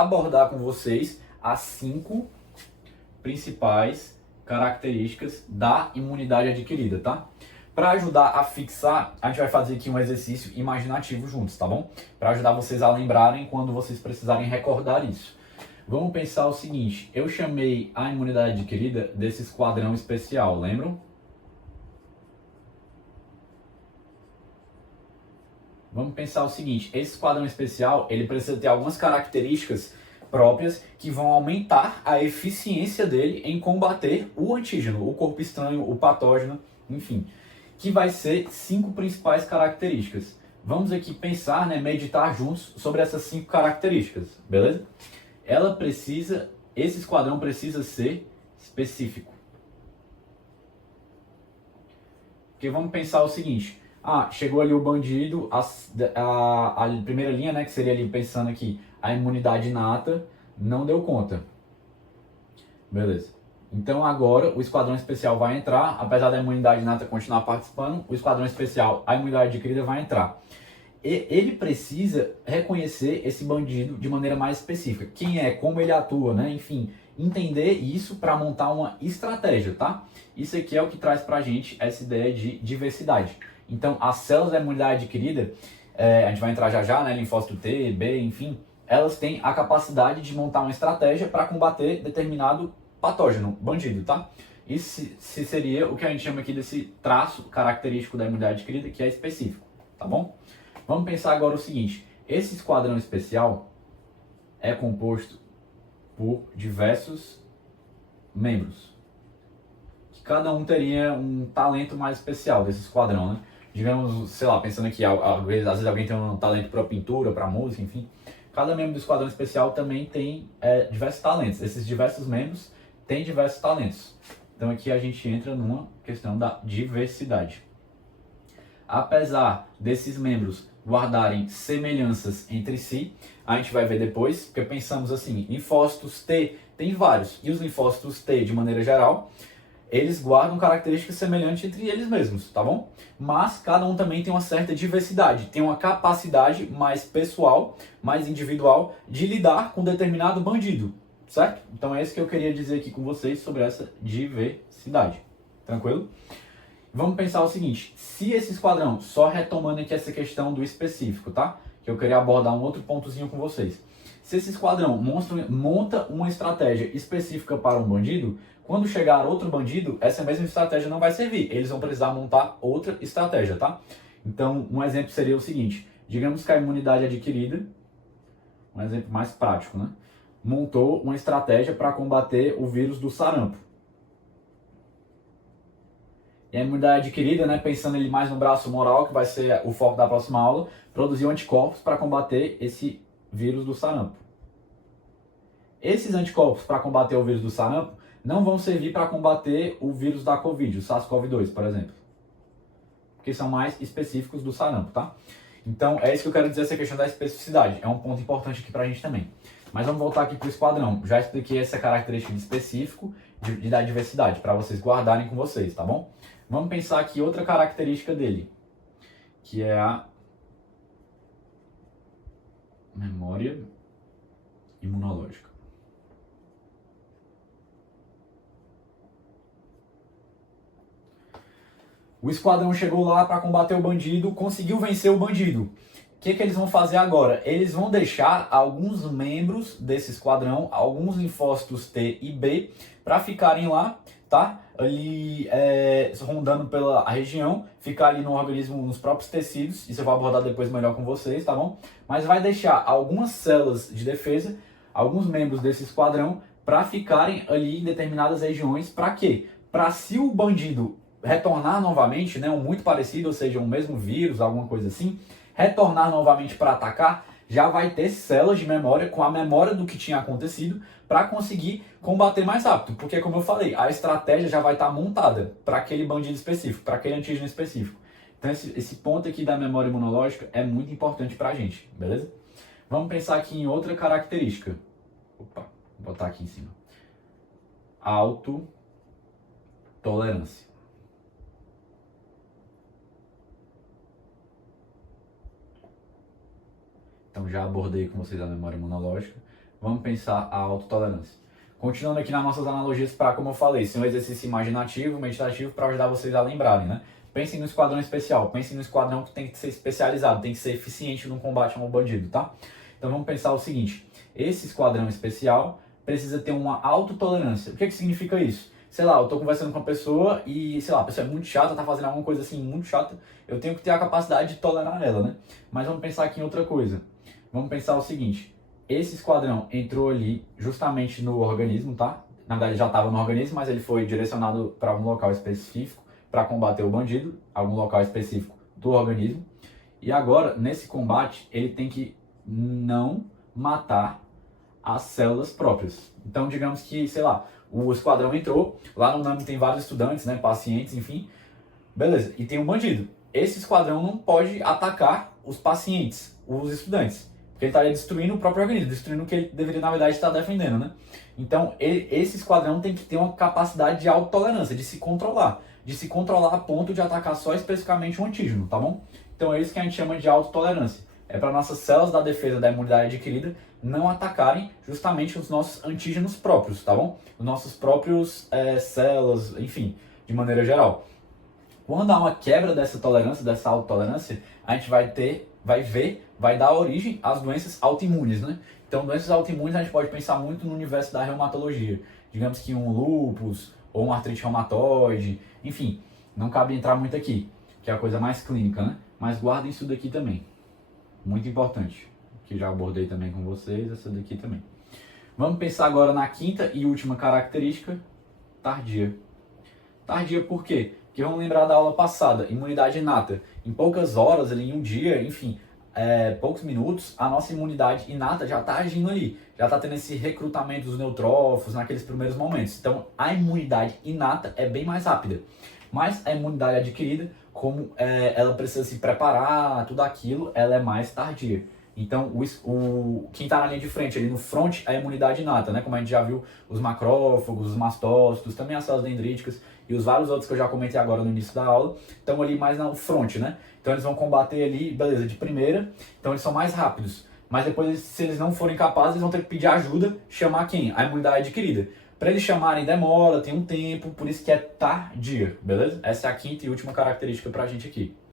abordar com vocês as 5 principais características da imunidade adquirida, tá? Para ajudar a fixar, a gente vai fazer aqui um exercício imaginativo juntos, tá bom? Para ajudar vocês a lembrarem quando vocês precisarem recordar isso. Vamos pensar o seguinte, eu chamei a imunidade adquirida desse esquadrão especial, lembram? Vamos pensar o seguinte, esse esquadrão especial, ele precisa ter algumas características próprias que vão aumentar a eficiência dele em combater o antígeno, o corpo estranho, o patógeno, enfim, que vai ser 5 principais características. Vamos aqui pensar, meditar juntos sobre essas 5 características, beleza? Esse esquadrão precisa ser específico. Porque vamos pensar o seguinte, chegou ali o bandido, a primeira linha, que seria ali pensando aqui, a imunidade inata, não deu conta. Beleza. Então agora o esquadrão especial vai entrar, apesar da imunidade inata continuar participando, o esquadrão especial, a imunidade adquirida vai entrar. Ele precisa reconhecer esse bandido de maneira mais específica. Quem é, como ele atua, enfim, entender isso para montar uma estratégia, tá? Isso aqui é o que traz pra gente essa ideia de diversidade. Então, as células da imunidade adquirida, a gente vai entrar já, linfócito T, B, enfim, elas têm a capacidade de montar uma estratégia para combater determinado patógeno, bandido, tá? Isso seria o que a gente chama aqui desse traço característico da imunidade adquirida, que é específico, tá bom? Vamos pensar agora o seguinte, esse esquadrão especial é composto por diversos membros, que cada um teria um talento mais especial desse esquadrão, Digamos, sei lá, pensando aqui, às vezes alguém tem um talento para pintura, para música, enfim. Cada membro do esquadrão especial também tem diversos talentos. Esses diversos membros têm diversos talentos. Então aqui a gente entra numa questão da diversidade. Apesar desses membros guardarem semelhanças entre si, a gente vai ver depois, porque pensamos assim, linfócitos T tem vários, e os linfócitos T, de maneira geral, eles guardam características semelhantes entre eles mesmos, tá bom? Mas cada um também tem uma certa diversidade, tem uma capacidade mais pessoal, mais individual, de lidar com determinado bandido, certo? Então é isso que eu queria dizer aqui com vocês sobre essa diversidade, tranquilo? Vamos pensar o seguinte, se esse esquadrão, só retomando aqui essa questão do específico, tá? Que eu queria abordar um outro pontozinho com vocês. Se esse esquadrão monta uma estratégia específica para um bandido, quando chegar outro bandido, essa mesma estratégia não vai servir. Eles vão precisar montar outra estratégia, tá? Então, um exemplo seria o seguinte. Digamos que a imunidade adquirida, um exemplo mais prático, montou uma estratégia para combater o vírus do sarampo. E a imunidade adquirida, pensando ele mais no braço moral, que vai ser o foco da próxima aula, produziu anticorpos para combater esse vírus do sarampo. Esses anticorpos para combater o vírus do sarampo não vão servir para combater o vírus da Covid, o SARS-CoV-2, por exemplo. Porque são mais específicos do sarampo, tá? Então, é isso que eu quero dizer, essa questão da especificidade. É um ponto importante aqui pra gente também. Mas vamos voltar aqui pro esquadrão. Já expliquei essa característica de específico e da diversidade, para vocês guardarem com vocês, tá bom? Vamos pensar aqui outra característica dele, que é a memória imunológica. O esquadrão chegou lá para combater o bandido, conseguiu vencer o bandido. O que eles vão fazer agora? Eles vão deixar alguns membros desse esquadrão, alguns linfócitos T e B, para ficarem lá, tá? Ali rondando pela região, ficar ali no organismo, nos próprios tecidos. Isso eu vou abordar depois melhor com vocês, tá bom? Mas vai deixar algumas células de defesa, alguns membros desse esquadrão, para ficarem ali em determinadas regiões. Para quê? Para se o bandido retornar novamente, um muito parecido, ou seja, um mesmo vírus, alguma coisa assim, retornar novamente para atacar, já vai ter células de memória com a memória do que tinha acontecido para conseguir combater mais rápido. Porque, como eu falei, a estratégia já vai estar montada para aquele bandido específico, para aquele antígeno específico. Então, esse ponto aqui da memória imunológica é muito importante para a gente, beleza? Vamos pensar aqui em outra característica. Opa, vou botar aqui em cima. Autotolerância. Então já abordei com vocês a memória imunológica. Vamos pensar a autotolerância. Continuando aqui nas nossas analogias para, como eu falei, ser um exercício imaginativo, meditativo, para ajudar vocês a lembrarem, né? Pensem no esquadrão especial, pensem no esquadrão que tem que ser especializado, tem que ser eficiente no combate a um bandido, tá? Então vamos pensar o seguinte, esse esquadrão especial precisa ter uma autotolerância. O que significa isso? Sei lá, eu tô conversando com uma pessoa e, sei lá, a pessoa é muito chata, tá fazendo alguma coisa assim muito chata, eu tenho que ter a capacidade de tolerar ela, né? Mas vamos pensar aqui em outra coisa. Vamos pensar o seguinte, esse esquadrão entrou ali justamente no organismo, tá? Na verdade já estava no organismo, mas ele foi direcionado para um local específico para combater o bandido, algum local específico do organismo. E agora, nesse combate, ele tem que não matar as células próprias. Então, digamos que, sei lá, o esquadrão entrou, lá no NAMI tem vários estudantes, né, pacientes, enfim. Beleza, e tem um bandido. Esse esquadrão não pode atacar os pacientes, os estudantes. Porque ele estaria destruindo o próprio organismo, destruindo o que ele deveria, na verdade, estar defendendo, né? Então, esse esquadrão tem que ter uma capacidade de autotolerância, de se controlar a ponto de atacar só especificamente um antígeno, tá bom? Então, é isso que a gente chama de autotolerância. É para nossas células da defesa da imunidade adquirida não atacarem justamente os nossos antígenos próprios, tá bom? Os nossos próprios células, enfim, de maneira geral. Quando há uma quebra dessa tolerância, dessa autotolerância, a gente vai dar origem às doenças autoimunes, né? Então, doenças autoimunes a gente pode pensar muito no universo da reumatologia. Digamos que um lúpus ou uma artrite reumatoide, enfim, não cabe entrar muito aqui, que é a coisa mais clínica, né? Mas guardem isso daqui também, muito importante, que já abordei também com vocês, essa daqui também. Vamos pensar agora na quinta e última característica, tardia. Tardia por quê? Porque vamos lembrar da aula passada, imunidade inata. Em poucas horas, ali, em um dia, enfim, poucos minutos, a nossa imunidade inata já está agindo ali. Já está tendo esse recrutamento dos neutrófilos naqueles primeiros momentos. Então, a imunidade inata é bem mais rápida. Mas a imunidade adquirida, como ela precisa se preparar, tudo aquilo, ela é mais tardia. Então, quem está na linha de frente, ali no front, é a imunidade inata, né? Como a gente já viu, os macrófagos, os mastócitos, também as células dendríticas e os vários outros que eu já comentei agora no início da aula, estão ali mais no front, né? Então, eles vão combater ali, beleza, de primeira, então eles são mais rápidos. Mas depois, se eles não forem capazes, eles vão ter que pedir ajuda, chamar quem? A imunidade adquirida. Para eles chamarem demora, tem um tempo, por isso que é tardia, beleza? Essa é a quinta e última característica pra gente aqui.